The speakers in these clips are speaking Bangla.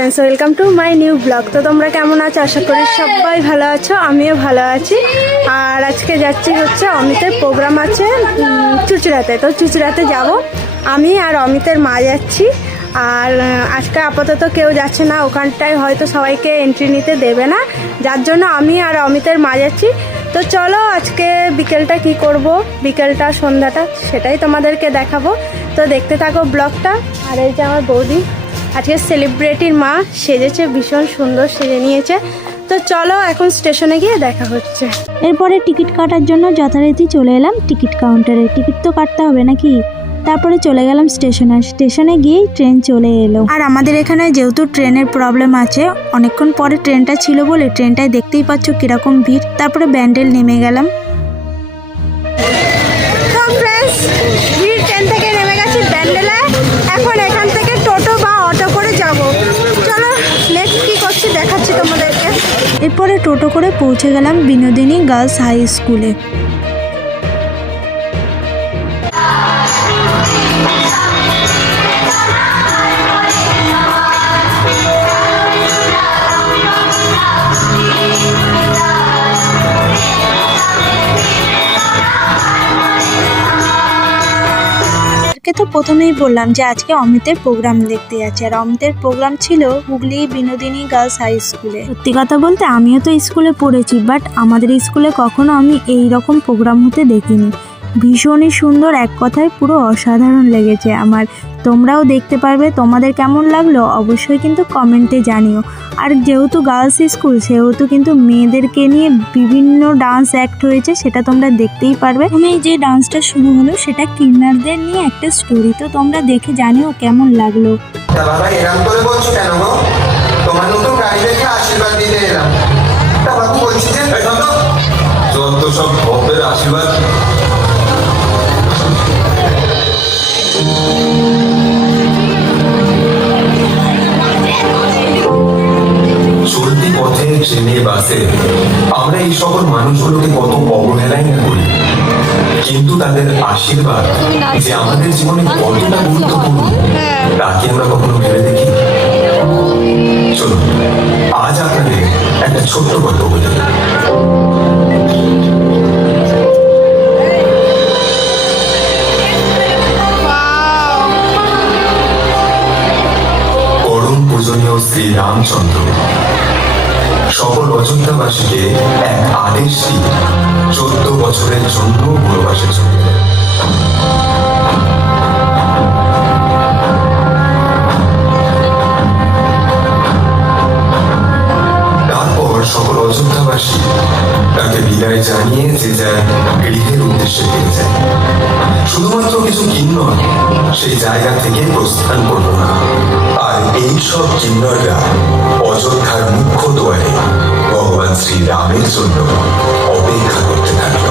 Friends, welcome to my new blog. তো তোমরা কেমন আছো? আশা করি সবাই ভালো আছো, আমিও ভালো আছি। আর আজকে যাচ্ছি হচ্ছে অমিতের প্রোগ্রাম আছে চুচুড়াতে। তো চুচুড়াতে যাব, আমি আর অমিতের মা যাচ্ছি। আর আজকে আপাতত কেউ যাচ্ছে না, ওখানটায় হয়তো সবাইকে এন্ট্রি নিতে দেবে না, যার জন্য আমি আর অমিতের মা যাচ্ছি। তো চলো আজকে বিকেলটা কি করব, বিকেলটা সন্ধ্যাটা সেটাই তোমাদেরকে দেখাবো। তো দেখতে থাকো ব্লগটা। আর এই যে আমার বৌদি আজকে সেলিব্রিটির মা সেজেছে, ভীষণ সুন্দর সেজে নিয়েছে। তো চলো এখন স্টেশনে গিয়ে দেখা হচ্ছে। এরপরে টিকিট কাটার জন্য যথারীতি চলে এলাম টিকিট কাউন্টারে। টিকিট তো কাটতে হবে নাকি, তারপরে চলে গেলাম স্টেশনে। স্টেশনে গিয়েই ট্রেন চলে এলো। আর আমাদের এখানে যেহেতু ট্রেনের প্রবলেম আছে, অনেকক্ষণ পরে ট্রেনটা ছিল বলে ট্রেনটায় দেখতেই পাচ্ছ কিরকম ভিড়। তারপরে ব্যান্ডেল নেমে গেলাম। তো ফ্রেন্ডস, ভিড় ট্রেন থেকে নেমে গেছি ব্যান্ডেলে। এখন এখান থেকে টোটো বা অটো করে যাব। চলো নেক্সট কি করছি দেখাচ্ছি তোমাদেরকে। এরপরে টোটো করে পৌঁছে গেলাম বিনোদিনী গার্লস হাই স্কুলে। তো প্রথমেই বললাম যে আজকে অমিতের প্রোগ্রাম দেখতে যাচ্ছে, আর অমিতের প্রোগ্রাম ছিল হুগলি বিনোদিনী গার্লস হাই স্কুলে। সত্যি কথা বলতে আমিও তো স্কুলে পড়েছি, বাট আমাদের স্কুলে কখনো আমি এই রকম প্রোগ্রাম হতে দেখিনি। ভীষণই সুন্দর, এক কথায় পুরো অসাধারণ লেগেছে আমার। তোমরাও দেখতে পারবে, তোমাদের কেমন লাগলো অবশ্যই কিন্তু কমেন্টে জানিও। আর যেহেতু গার্লস স্কুল সেহেতু কিন্তু মেয়েদেরকে নিয়ে বিভিন্ন ডান্স অ্যাক্ট হয়েছে, সেটা তোমরা দেখতেই পারবে। এই যে ডান্সটা শুরু হলো সেটা কিন্নারদের নিয়ে একটা স্টোরি। তো তোমরা দেখে জানিও কেমন লাগলো। বাবা এরকম করে বলছো কেন গো? তোমার নতুন গাড়ি দেখে আশীর্বাদ দিতে এলাম। তা বাবু বলছি যে যত সব ভক্তের আশীর্বাদ। চলতি পথে ট্রেনে বাসে আমরা এই সকল মানুষগুলোকে কত অবহেলাই না করি, কিন্তু তাদের আশীর্বাদ যে আমাদের জীবনে কতটা গুরুত্বপূর্ণ তা কি আমরা কখনো ভেবে দেখি? চলুন আজ আপনাদের একটা ছোট্ট গল্প বলি। পরম পূজনীয় শ্রী রামচন্দ্র সকল অযোধ্যাবাসীকে এক আদেশ দিয়ে 14 বছরের জন্য বনবাসে চলে গেলেন। তারপর সকল অযোধ্যাবাসী তাকে বিদায় জানিয়ে যে যার গৃহের উদ্দেশ্যে ফিরে যায়। শুধুমাত্র কিছু কিন্নর সেই জায়গা থেকে প্রস্থান করল না। আর এই সব কিন্নররা অযোধ্যার মুখ্য দুয়ারে ভগবান শ্রীরামের জন্য অপেক্ষা করতে থাকল।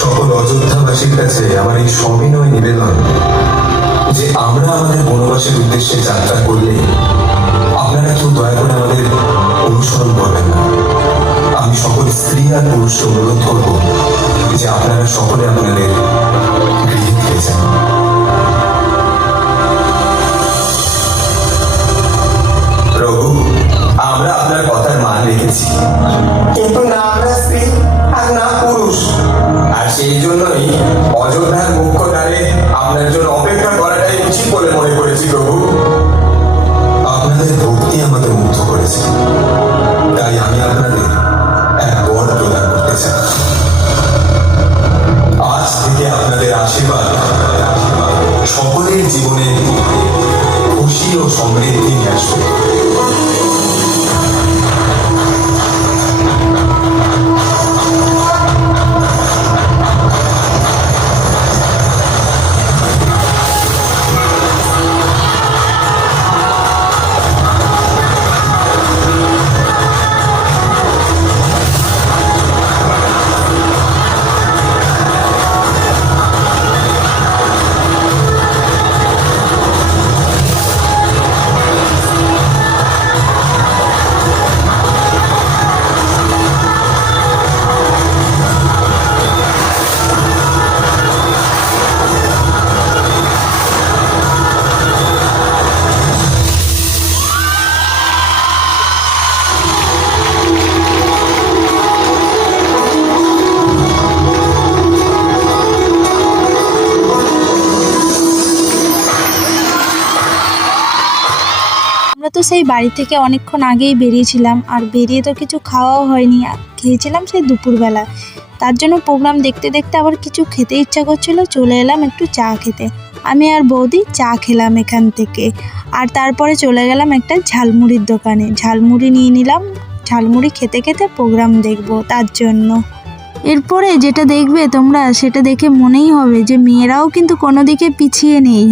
সকল অযোধ্যাবাসীর কাছে আমার এই সবিনয় নিবেদন যে আমরা আমাদের বনবাসের উদ্দেশ্যে যাত্রা করলে আপনারা কেউ দয়া করে আমাদের অনুসরণ করবেন না। আমি সকল স্ত্রী আর পুরুষকে অনুরোধ করব যে আপনারা সকলে আপনাদের গৃহে ফিরে যান। প্রভু, আমরা আপনার কথার মান রেখেছি, কিন্তু না আমরা স্ত্রী আর না পুরুষ, আর সেই জন্যই অযোধ্যার মুখ্য দ্বারে আপনার জন্য অপেক্ষা করাটাই উচিত বলে মনে করেছি। প্রভু, আপনার আপনাদের ভক্তি আমাকে মুগ্ধ করেছে, তাই আমি আপনাদের এক বর প্রদান করতে চাই। আজ থেকে আপনাদের আশীর্বাদ সকলের জীবনে খুশি ও সমৃদ্ধি নিয়ে আসবে। আমরা তো সেই বাড়ি থেকে অনেকক্ষণ আগেই বেরিয়েছিলাম, আর বেরিয়ে তো কিছু খাওয়াও হয়নি, খেয়েছিলাম সেই দুপুরবেলা। তার জন্য প্রোগ্রাম দেখতে দেখতে আবার কিছু খেতে ইচ্ছা করছিল, চলে এলাম একটু চা খেতে। আমি আর বৌদি চা খেলাম এখান থেকে, আর তারপরে চলে গেলাম একটা ঝালমুড়ির দোকানে, ঝালমুড়ি নিয়ে নিলাম। ঝালমুড়ি খেতে খেতে প্রোগ্রাম দেখব তার জন্য। এরপরে যেটা দেখবে তোমরা, সেটা দেখে মনেই হবে যে মেয়েরাও কিন্তু কোনো দিকে পিছিয়ে নেই।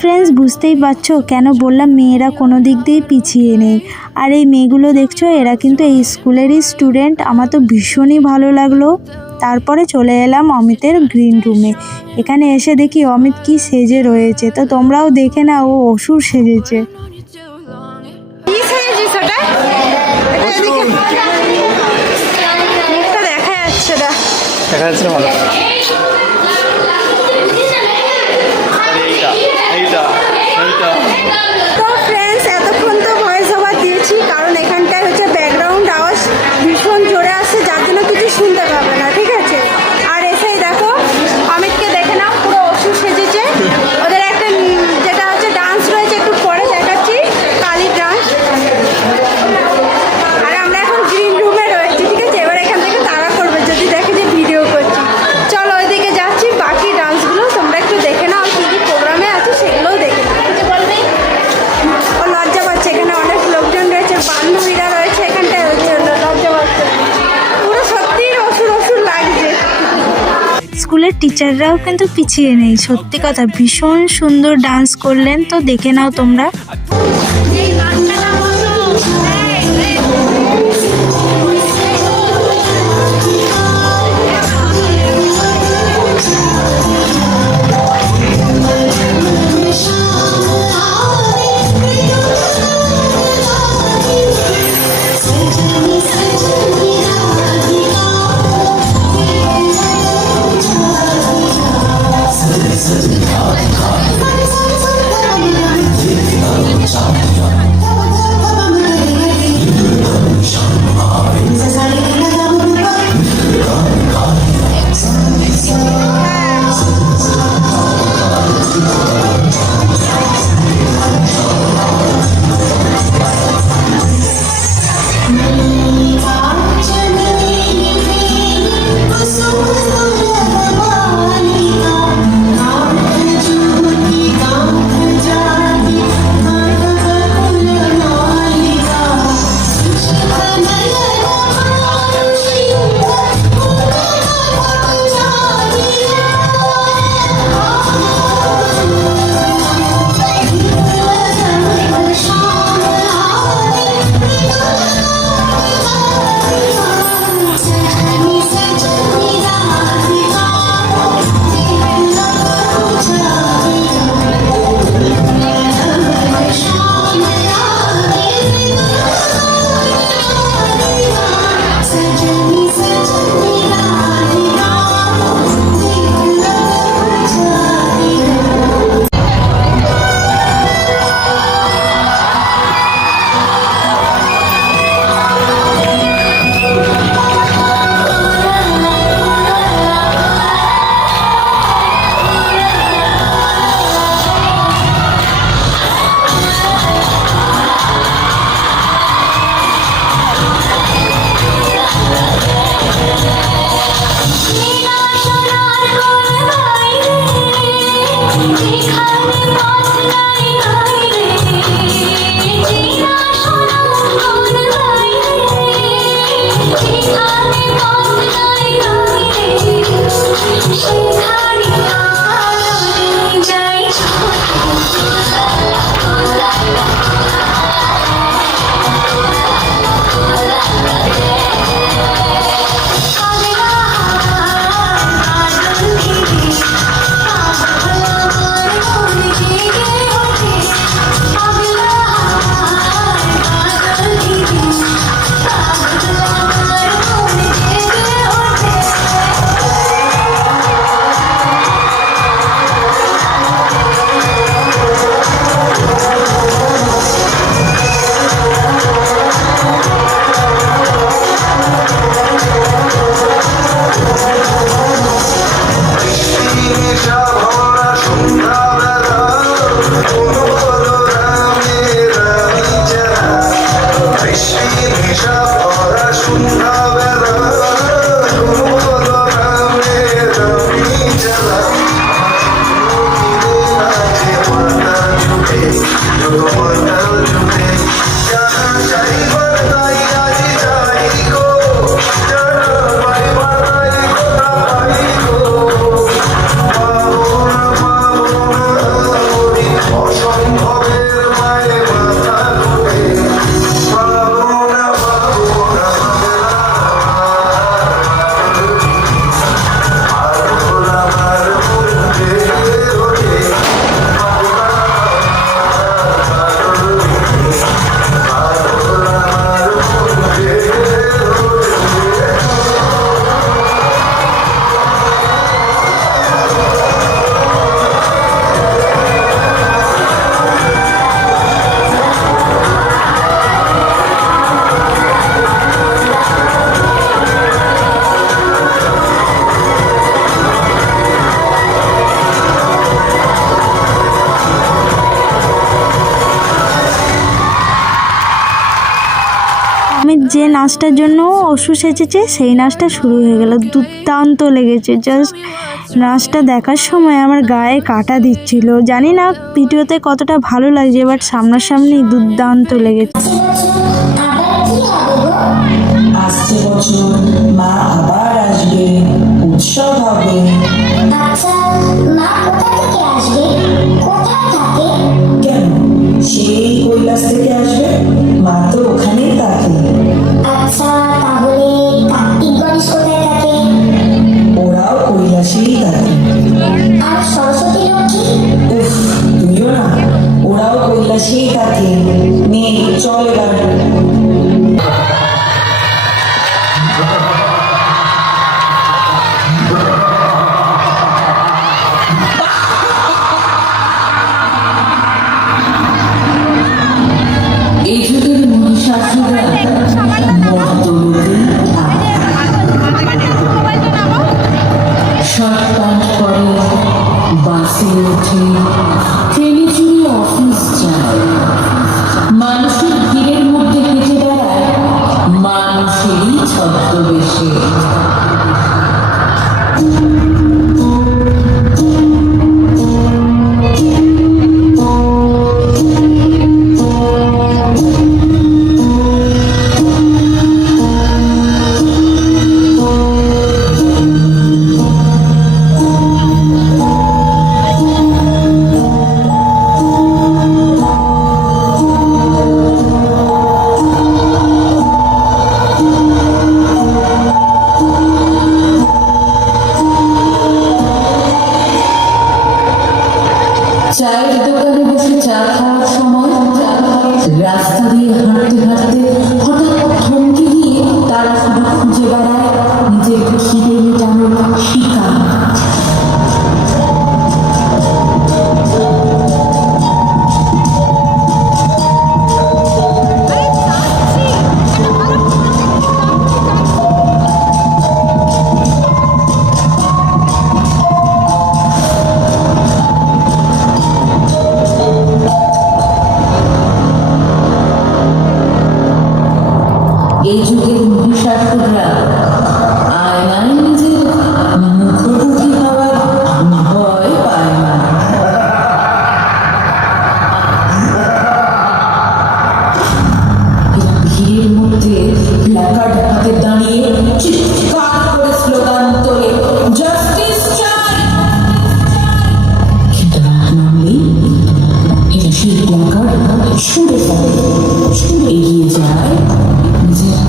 ফ্রেন্ডস, বুঝতেই পারছো কেন বললাম মেয়েরা কোনো দিক দিয়ে পিছিয়ে নেই। আর এই মেয়েগুলো দেখছো, এরা কিন্তু এই স্কুলেরই স্টুডেন্ট। আমার তো ভীষণই ভালো লাগলো। তারপরে চলে এলাম অমিতের গ্রিন রুমে। এখানে এসে দেখি অমিত কি সেজে রয়েছে, তো তোমরাও দেখে না, ও অসুর সেজেছে। কি সেজেছিস ওটা? মুখটা দেখা যাচ্ছে না। দেখা যাচ্ছে না ভালো। তো ফ্রেন্ডস, এতক্ষণ তো ভয়েস ওভার দিয়েছি, কারণ এখানটায় হচ্ছে ব্যাকগ্রাউন্ড আওয়াজ ভীষণ জোরে আসছে, যার জন্য কিছু শুনতে পাবে না, ঠিক আছে? আর এসেই দেখো অমিতকে দেখে নাও, পুরো অসুর সেজেছে। ওদের একটা যেটা হচ্ছে ডান্স রয়েছে, একটু পরে দেখাচ্ছি, কালী ডান্স। আর আমরা এখন গ্রিন রুমে রয়েছি, ঠিক আছে? এবার এখান থেকে তাড়া করবে যদি দেখে যে ভিডিও করছি। চলো ওইদিকে যাচ্ছি, বাকি ডান্সগুলো তোমরা একটু দেখে নাও, কি কি প্রোগ্রামে আছে সেগুলোও দেখে নাও। কিছু বলবেই? ও লজ্জা পাচ্ছে, এখানে অনেক লোকজন রয়েছে, বান্ধবীরা রয়েছে এখানটায়, ওই জন্য লজ্জা পাচ্ছে। পুরো সত্যিই অসুর অসুর লাগছে। স্কুলের টিচাররাও কিন্তু পিছিয়ে নেই, সত্যি কথা, ভীষণ সুন্দর ডান্স করলেন, তো দেখে নাও তোমরা। যে নাচটার জন্য অসু সেজেছে সেই নাচটা শুরু হয়ে গেল। দুর্দান্ত লেগেছে। জাস্ট নাচটা দেখার সময় আমার গায়ে কাটা দিচ্ছিল। জানি না ভিডিওতে কতটা ভালো লাগছে, বাট সামনাসামনি দুর্দান্ত লেগেছে। আসছে বছর মা আবার আসবে, উৎসব হবে। আচ্ছা, মা কোথা থেকে আসবে? কোথায় থাকে? কেন, সেই কৈলাস থেকে আসবে? মা তো ওখানেই থাকে। আচ্ছা, তাহলে কার্তিক গণেশ কোথায় থাকে? ওরাও কৈলাসেই থাকে। আর সরস্বতী লক্ষ্মী? উফ, তুইও না, ওরাও কৈলাসেই থাকে। নে চল এবার। এই যুগের মহিষাসুররা মর্তলোকে শার্ট প্যান্ট পরে বাসে ওঠে, ট্রেনে চড়ে অফিস যায়, মানুষের ভিড়ের মধ্যে হেঁটে বেড়ায় মানুষেরই ছদ্মবেশে। চায়ের দোকানে বসে চা খাওয়ার সময় রাস্তা দিয়ে হাঁটতে হাঁটতে হঠাৎ থমকে গিয়ে তারা শুধু খুঁজে বেড়ায় নিজের খিদে মেটানোর শিকার। ছুঁড়ে ফেলে, এগিয়ে যায় নিজের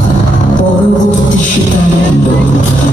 পরবর্তী শিকারের লক্ষ্যে।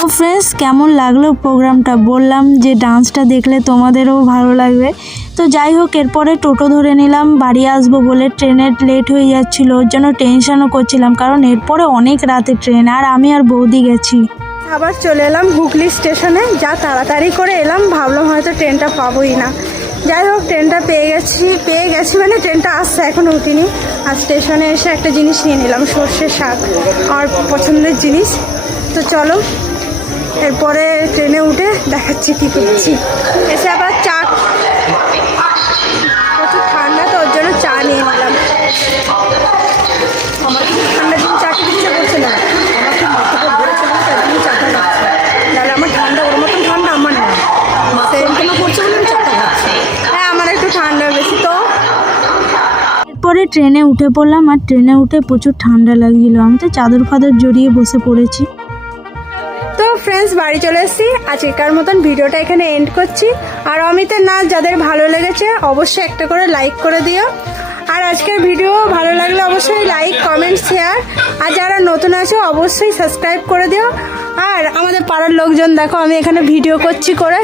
তো ফ্রেন্ডস, কেমন লাগলো প্রোগ্রামটা? বললাম যে ডান্সটা দেখলে তোমাদেরও ভালো লাগবে। তো যাই হোক, এরপরে টোটো ধরে নিলাম বাড়ি আসবো বলে। ট্রেনের লেট হয়ে যাচ্ছিলো, ওর জন্য টেনশনও করছিলাম, কারণ এরপরে অনেক রাতে ট্রেন, আর আমি আর বৌদি গেছি। আবার চলে এলাম হুগলি স্টেশনে। যা তাড়াতাড়ি করে এলাম, ভাবলাম হয়তো ট্রেনটা পাবোই না, যাই হোক ট্রেনটা পেয়ে গেছি মানে ট্রেনটা আসছে, এখনও উঠিনি। আর স্টেশনে এসে একটা জিনিস নিয়ে নিলাম, সর্ষের শাক, আমার পছন্দের জিনিস। তো চলো এরপরে ট্রেনে উঠে দেখাচ্ছি কী করছি। এসে আবার চা, প্রচুর ঠান্ডা তো ওর জন্য চা নিয়ে নিলাম। আমার ঠান্ডা দিন চা খেতে ইচ্ছে করছে না, আমার খুব মাথা ঘুরেছে, তার জন্য চাটা খাচ্ছি। তাহলে আমার ঠান্ডা, ওর মতন ঠান্ডা আমার না, সেরকম করছে বলে আমি চাটা খাচ্ছি। হ্যাঁ আমার একটু ঠান্ডা বেশি তো। এরপরে ট্রেনে উঠে পড়লাম, আর ট্রেনে উঠে প্রচুর ঠান্ডা লাগছিল। আমি তো চাদর ফাদর জড়িয়ে বসে পড়েছি। তো ফ্রেন্ডস বাড়ি চলে এসেছি, আজকের মতন ভিডিওটা এখানে এন্ড করছি। আর অমিতের নাচ যাদের ভালো লেগেছে অবশ্যই একটা করে লাইক করে দিও। আর আজকের ভিডিও ভালো লাগলে অবশ্যই লাইক, কমেন্ট, শেয়ার। আর যারা নতুন আছো অবশ্যই সাবস্ক্রাইব করে দিও। আর আমাদের পাড়ার লোকজন দেখো আমি এখানে ভিডিও করছি করে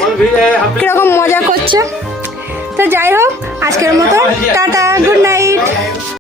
কীরকম মজা করছে। তো যাই হোক আজকের মতো টাটা, গুড নাইট।